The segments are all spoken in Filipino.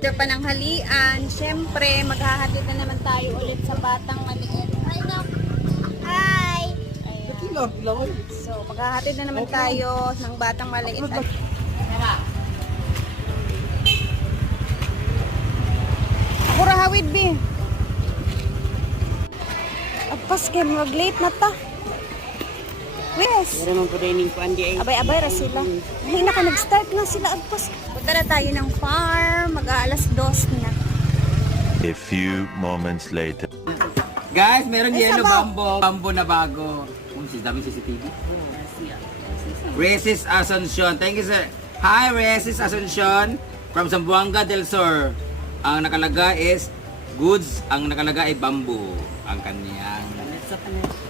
After pananghalian, syempre maghahatid na naman tayo ulit sa batang maliit. Hi! Ayan. So, maghahatid na naman tayo ng batang maliit. Ako rahawid, B. Apas, kaya mag-late na ta. Yes. Meron po dining ko andi ay. Abay-abay ra sila. Hindi na ka nag-start na sila agpas. Punta na tayo ng farm. Mag-aalas 2 na. A few moments later. Guys, meron Ay, yellow sabaw. bamboo na bago. Daming CCTV. Resis Asuncion. Thank you, sir. Hi, Resis Asuncion from Zamboanga del Sur. Ang nakalaga is goods. Ang nakalaga ay bamboo. Ang kanyang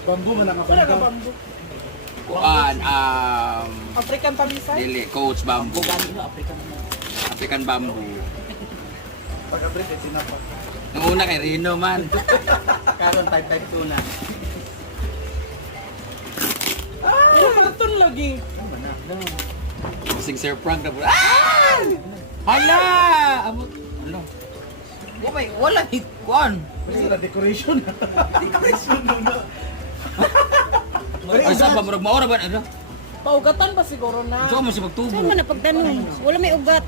Bambu man ang bambu. kuan, African pamisay. dili, coach bamboo. African bamboo. Pag-abrit ay sinapa. Nung una kay Rino man. Karon type 2 na. Ano karton lagi? Sing Sir Frank na po. Ah! Hala! Amo, ano? Wala hikuan. Kasi na decoration. Decoration na. Ay, saan ba? Murag maura ba? Ano? Paugatan pa siguro na. Saan mo siya magtubo? Saan mo na pagtanong? Wala may ugat.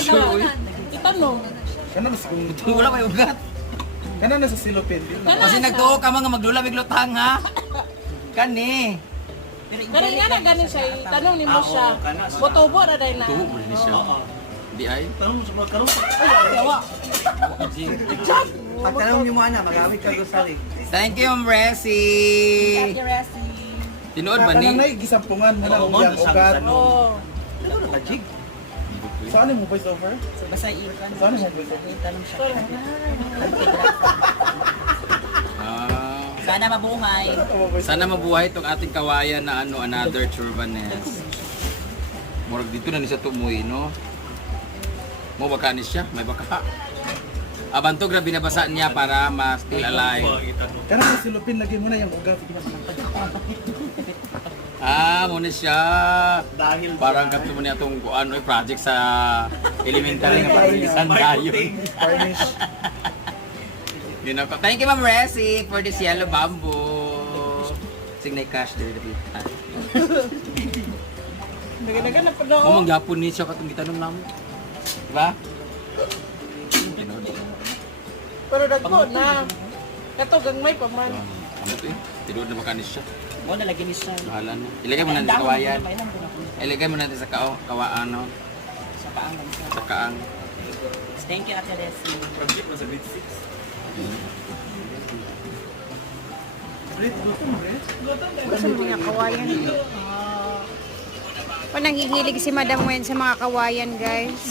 Sure, uy. Itanong. Kana na sa Wala may ugat. Kana na sa silopin. Kasi nagtuo ka mga magdula miglutang ha. Kani. Pero nga na ganin siya, tanong ni mo siya. Botobo na dahil na. Tuo mo rin siya. Di ay? Tanong mo sa mga karon. Yawa. Pagtanong niyo mo ana, magamit ka gusali. Thank you, Ma'am Resi. Tinood ba ni? Kanang nay gisampungan mo na ang ugat. Oo. Saan mo voice over? Basta ikan. Saan mo voice over? Tanong siya. Ah, Sana mabuhay. sana mabuhay itong ating kawayan na ano, another Turvanes. Murag dito na ni sa tumuy, no? Mo baka ni siya, may baka. Abantog na binabasa niya para ma-still alive. Kana sa silopin lagi mo na yung ugat. Ah, muna siya. Dahil Parang kapto mo niya itong ano, project sa elementary nga pag-ilisan tayo. Varnish. Yun ako. Thank you, Ma'am Resi, for this yellow bamboo. Signay cash there, David. Naga-naga na pa Oh, manggapon ni siya katong gitanong namin. Diba? Pero dagko na. Kato gangmay pa man. Ano to eh? Tinuod na makanis siya. Mo na lagi ni siya. Bahala na. Ilagay mo natin sa kawayan. Ilagay mo natin sa ano, Sa paang lang siya. sa kaang. Thank you, Ate Desi. Project mo sa grade 6. Grade gutom, Red? Gusto mo niya kawayan. O nangihilig si Madam Wen sa mga kawayan, guys.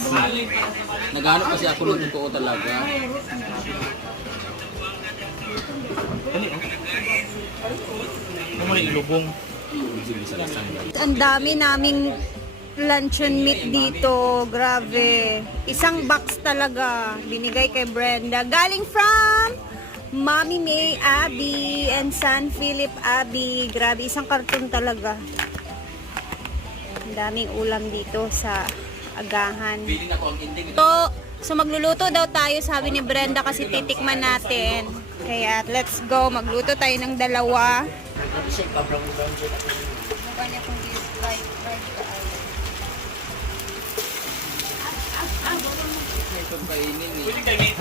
Nagano kasi ako ng totoo talaga. Ano may ilubong? Ang dami naming luncheon meat dito. Grabe. Isang box talaga. Binigay kay Brenda. Galing from Mommy May Abby and San Philip Abby. Grabe. Isang karton talaga. Ang daming ulam dito sa agahan. Feeling ako ang ending. So magluluto daw tayo, sabi ni Brenda, kasi titikman natin. Kaya let's go. Magluto tayo ng dalawa. Ito kainin eh.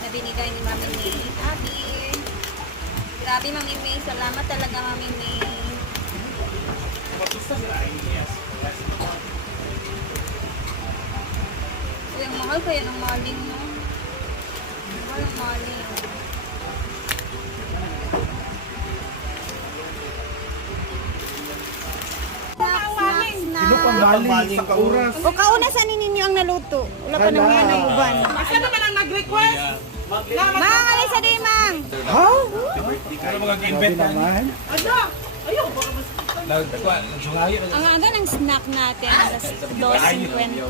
Na binigay ni Mami May. Abi. Grabe, Mami May. Salamat talaga, Mami May. Uy, ang mahal kaya ng maling, no? Mahal ang maling. Sino pa mali sa oras? O kauna sa ninyo ang naluto. Wala pa nang yan ang uban. Asa naman ang nag-request? Mang, alisa din, Mang! Ha? Grabe naman. Ano? Ayaw, baka mas... Ang aga ng snack natin, alas 2.50.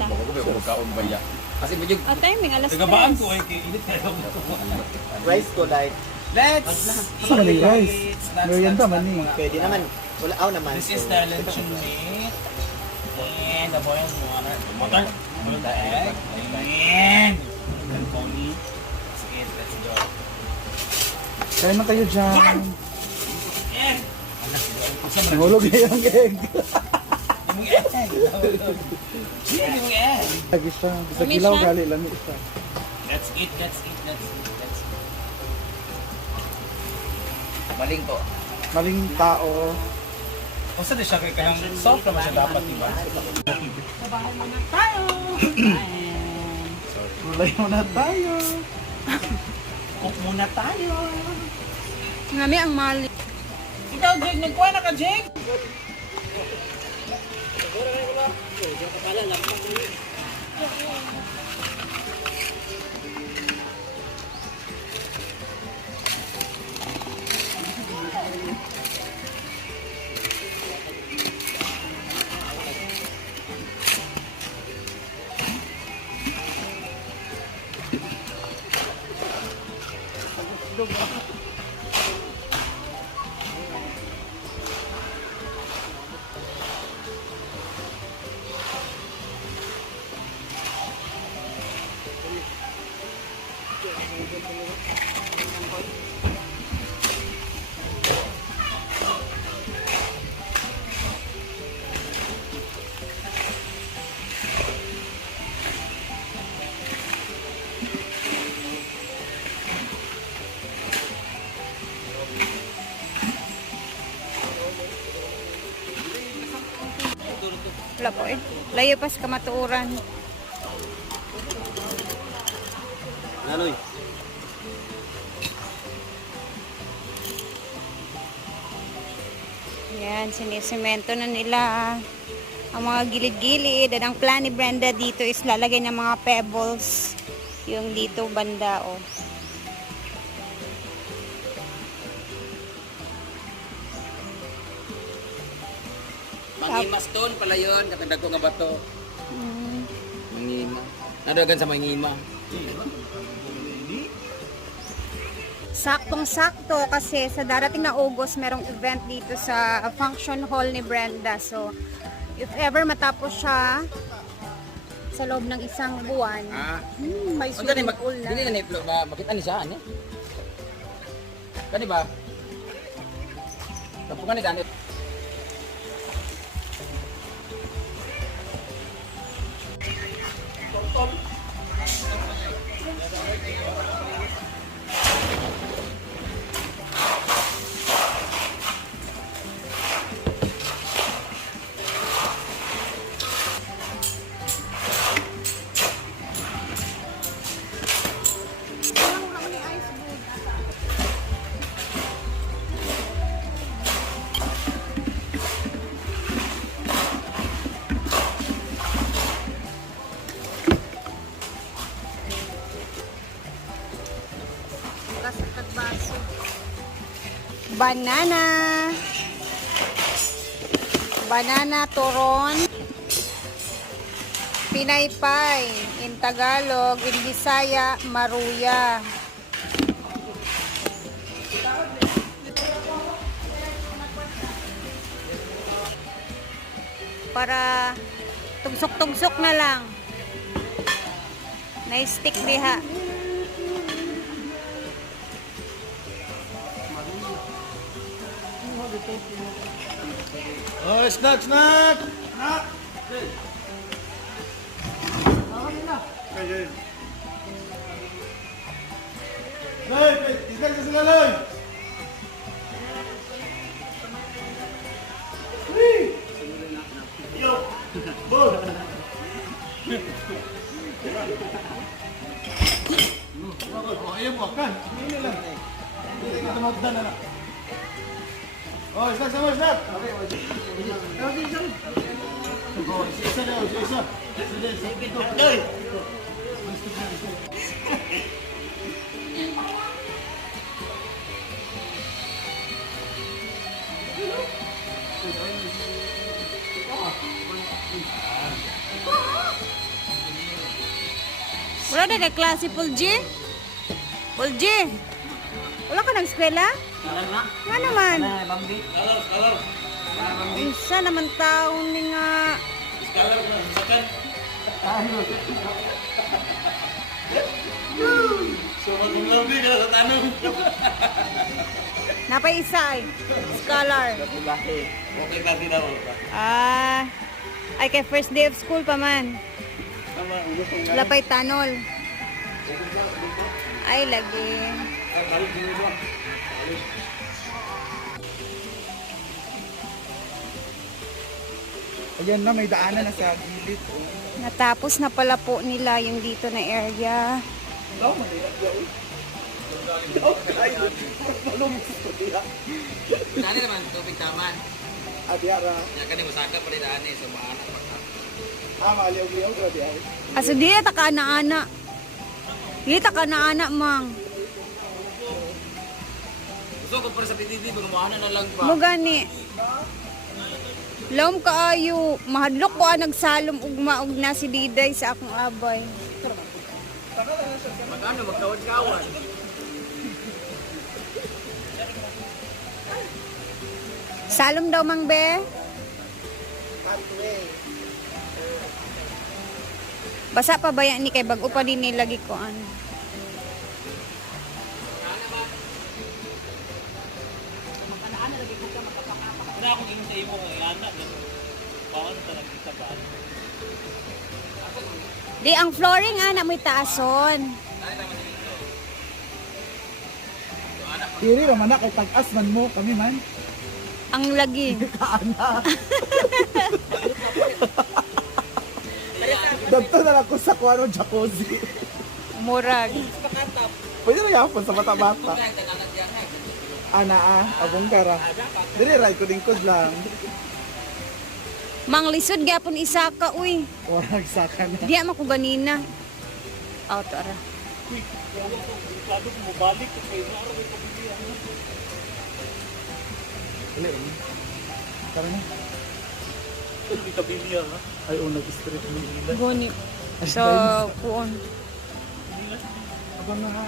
Kasi medyo O timing, alas 3. Rice ko like, let's Saan na yung rice? Merienda man eh. pwede naman. Wala aw naman. This is the luncheon meat. And the boiled water. Boiled the egg. And Kain na tayo dyan. Nahulog na yung egg. Lagi siya. Sa kilaw gali lang siya. Let's eat. Maling ko. Maling tao. Kung di siya kaya soft naman siya dapat, diba? Kulay muna tayo. Cook muna tayo. Ngami ang mali. Ikaw, Jig, nagkuha na ka, Jig? Wala po eh. Layo pas kamatuuran. Naloy. Yan, sinisemento na nila ang mga gilid-gilid. At ang plan ni Brenda dito is lalagay ng mga pebbles. Yung dito banda, oh. Mangima stone pala yun, katagdag ko nga bato. Mm. Mangima. Nadagan sa mangima. Saktong-sakto kasi sa darating na August merong event dito sa function hall ni Brenda. So, if ever matapos siya sa loob ng isang buwan, may Ang gani swimming pool na. Dili na ni makita ni siya ani. Kani ba? Tapukan ni ganit. Banana. Banana turon. Pinaypay. In Tagalog, in Bisaya, maruya. Para tugsok-tugsok na lang. Na-stick diha. Oh, snack! Snack! Loy! Snack sa sila, Loy! Yo! Bol! Ayaw mo, kan? Hindi lang. Hindi ka tumagdan na. Oh, snack sama snack. Oh, isa daw, isa. Loy. Wala na kay klase, Paul G? Paul G? Wala ka nag-eskwela? Nga naman. Isa naman taon ni nga. Napay isa ay. Scholar. Okay na din ako. Ay kay first day of school pa man. Lapay tanol. Ay, lagi. Ayan na, may daanan na sa gilid. Oh. Natapos na pala po nila yung dito na area. Dani naman tubig taman. Adiara. Ya kani musaka pa rin ani so maana pa. Maliw-liw, grabe ay. Aso di ta ka ana-ana. Di ta ka ana mang. Gusto ko para sa PDD gumawa na lang pa. Mo gani. Lawom kaayo, mahadlok ko nagsalom ugma og na si Diday sa akong abay. Magano magkawad-kawad. Salom daw mang be. Basa pa ba yan ni kay bag-o pa din nilagi ko ano. Wala akong ingin sa imo kay anak. Bawal na talaga kita ba? Di ang flooring ana mo'y taason. Diri ra man na kay pag-as man mo kami man. Ang lagi. Dagto na lang ko sa kuano jacuzzi. Murag. Pwede na yapon sa bata-bata. Ana abong kara. Diri ray ko lingkod lang. Mang lisod gyapon isa ka uy. Warag saka na. Di man ko ganina. Auto ara. Sabi ko mo balik ko kay Maro ko pabili ano. Uli. Tara na. Hindi ka bili ha. Ay nag-street nila. Goni. So, kuon. Abang na.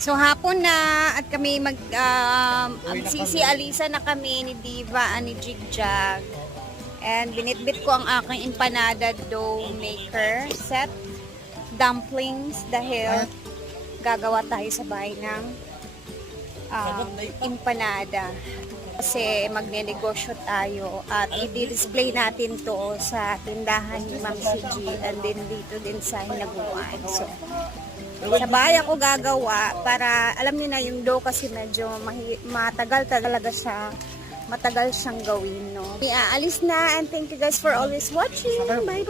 So hapon na at kami sisialisa na kami ni Diva at ni Jigjag. And binitbit ko ang aking empanada dough maker set. Dumplings dahil gagawa tayo sa bahay ng empanada. Kasi magne-negosyo tayo at i-display natin to sa tindahan ni Ma'am CG and then dito din sa Hinaguan. So, sa bahay ako gagawa para alam niyo na yung dough kasi medyo matagal talaga siya. Matagal siyang gawin, no? Aalis na and thank you guys for always watching. Bye-bye!